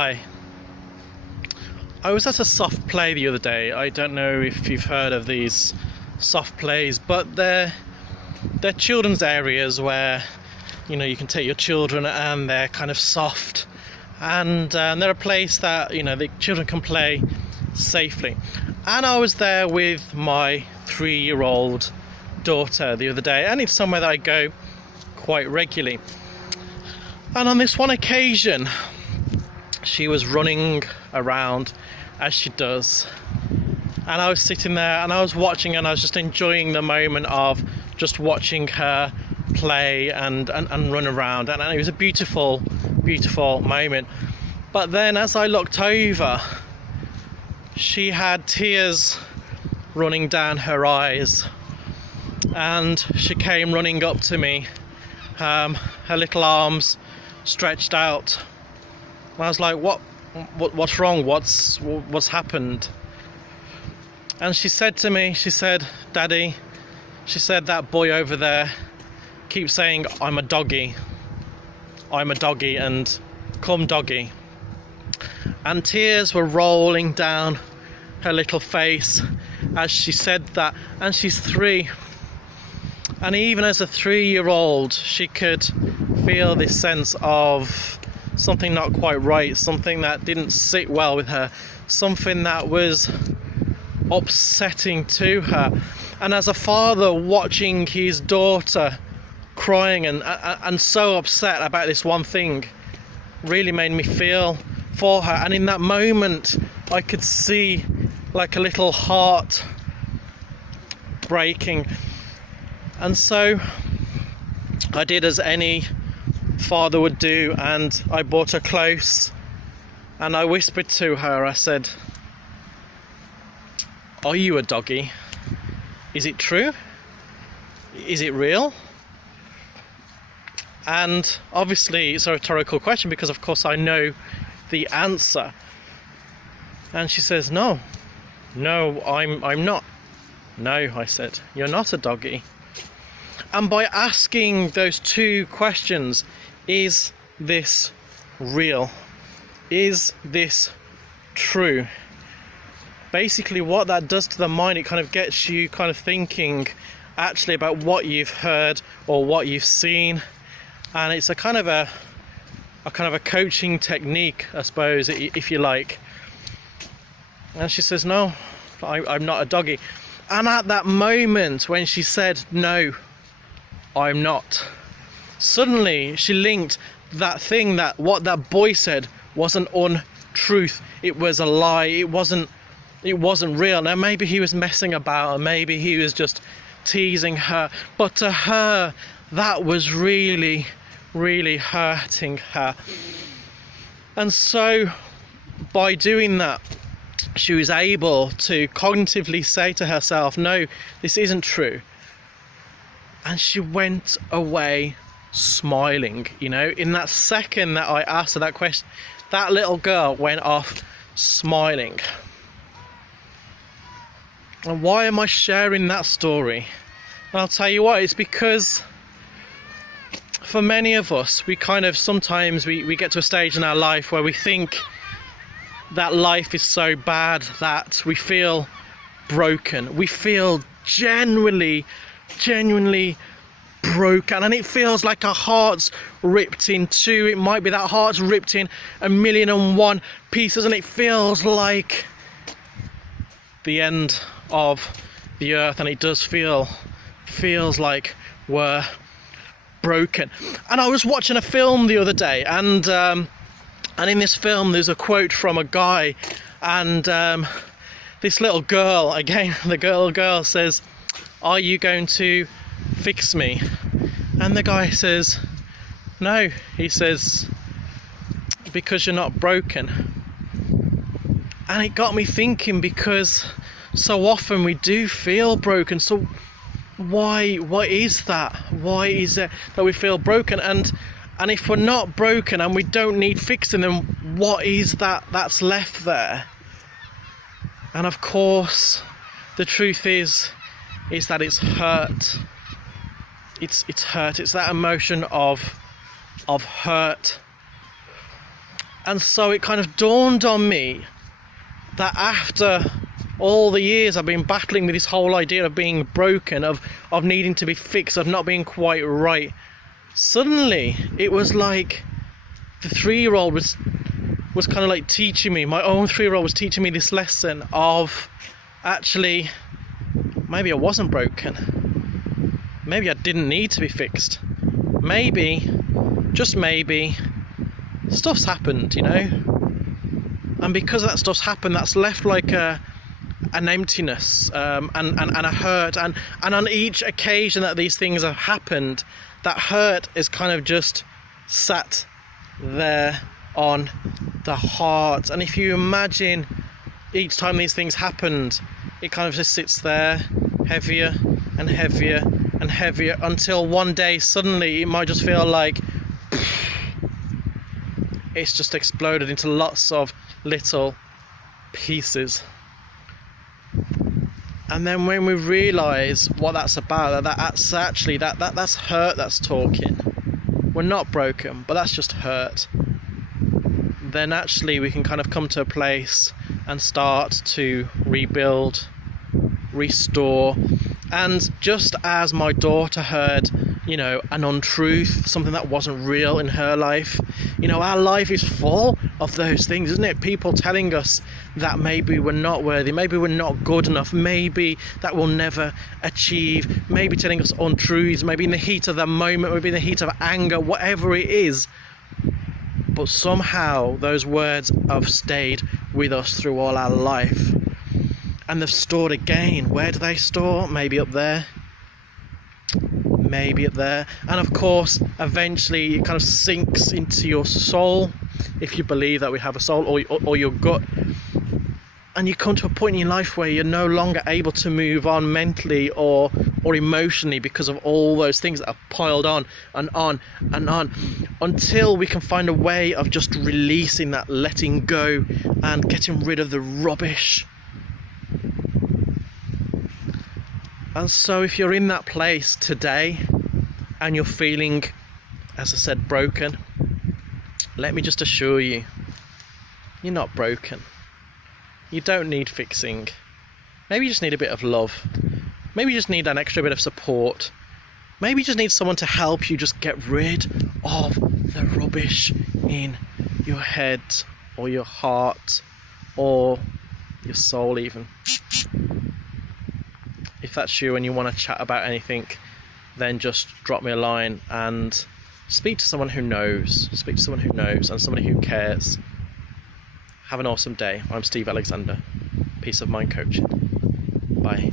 Hi. I was at a soft play the other day. I don't know if you've heard of these soft plays, but they're children's areas where you can take your children and they're kind of soft, and they're a place that the children can play safely. And I was there with my 3-year-old daughter the other day, and it's somewhere that I go quite regularly. And on this one occasion, she was running around as she does, and I was sitting there and I was watching, and I was just enjoying the moment of just watching her play and run around, and it was a beautiful moment. But then as I looked over, she had tears running down her eyes, and she came running up to me, her little arms stretched out. And I was like, what's wrong? What's happened? And she said to me, she said, "Daddy," she said, "that boy over there keeps saying I'm a doggy, and come doggy." And tears were rolling down her little face as she said that. And she's 3, and even as a 3-year-old, she could feel this sense of something not quite right, something that didn't sit well with her, something that was upsetting to her. And as a father, watching his daughter crying and so upset about this one thing really made me feel for her. And in that moment, I could see like a little heart breaking. And so I did as any father would do, and I brought her close and I whispered to her, I said, "Are you a doggy? Is it true? Is it real?" And obviously it's a rhetorical question, because of course I know the answer. And she says, no, I'm not. "No," I said, "you're not a doggy." And by asking those 2 questions, is this real? Is this true? Basically what that does to the mind, it kind of gets you kind of thinking actually about what you've heard or what you've seen. And it's a kind of a coaching technique, I suppose, if you like. And she says, "No, I'm not a doggy." And at that moment when she said, "No, I'm not," suddenly she linked that thing, that what that boy said was an untruth. It was a lie. It wasn't real. Now maybe he was messing about, or maybe he was just teasing her, but to her that was really hurting her. And so by doing that, she was able to cognitively say to herself, "No, this isn't true." And she went away smiling. In that second that I asked her that question, that little girl went off smiling. And why am I sharing that story? And I'll tell you why. It's because for many of us, we kind of sometimes we get to a stage in our life where we think that life is so bad that we feel broken. We feel genuinely broken, and it feels like our heart's ripped in 2. It might be that heart's ripped in 1,000,001 pieces, and it feels like the end of the earth, and it does feels like we're broken. And I was watching a film the other day, and in this film there's a quote from a guy, and this little girl, again the girl says, "Are you going to fix me?" And the guy says, "No," he says, "because you're not broken." And it got me thinking, because so often we do feel broken. So why is that? Why is it that we feel broken? And if we're not broken and we don't need fixing, then what is that's left there? And of course the truth is that it's hurt. It's hurt. It's that emotion of hurt. And so it kind of dawned on me that after all the years I've been battling with this whole idea of being broken, of needing to be fixed, of not being quite right, suddenly it was like the 3-year-old was kind of like teaching me, my own 3-year-old was teaching me this lesson of, actually, maybe I wasn't broken. Maybe I didn't need to be fixed. Maybe, just maybe, stuff's happened, you know? And because that stuff's happened, that's left like an emptiness, and a hurt. And on each occasion that these things have happened, that hurt is kind of just sat there on the heart. And if you imagine each time these things happened, it kind of just sits there, heavier and heavier and heavier, until one day suddenly it might just feel like it's just exploded into lots of little pieces. And then when we realise what that's about, that's actually that's hurt that's talking. We're not broken, but that's just hurt. Then actually we can kind of come to a place and start to rebuild, restore. And just as my daughter heard, you know, an untruth, something that wasn't real in her life, you know, our life is full of those things, isn't it? People telling us that maybe we're not worthy, maybe we're not good enough, maybe that we'll never achieve, maybe telling us untruths, maybe in the heat of the moment, maybe in the heat of anger, whatever it is. But somehow those words have stayed with us through all our life. And they've stored again. Where do they store? Maybe up there. Maybe up there. And of course, eventually it kind of sinks into your soul, if you believe that we have a soul, or your gut. And you come to a point in your life where you're no longer able to move on mentally or emotionally because of all those things that have piled on and on and on, until we can find a way of just releasing that, letting go and getting rid of the rubbish. And so if you're in that place today and you're feeling, as I said, broken, let me just assure you, you're not broken. You don't need fixing. Maybe you just need a bit of love. Maybe you just need an extra bit of support. Maybe you just need someone to help you just get rid of the rubbish in your head or your heart or your soul even. If that's you and you want to chat about anything, then just drop me a line and speak to someone who knows. Speak to someone who knows and somebody who cares. Have an awesome day. I'm Steve Alexander. Peace of Mind Coaching. Bye.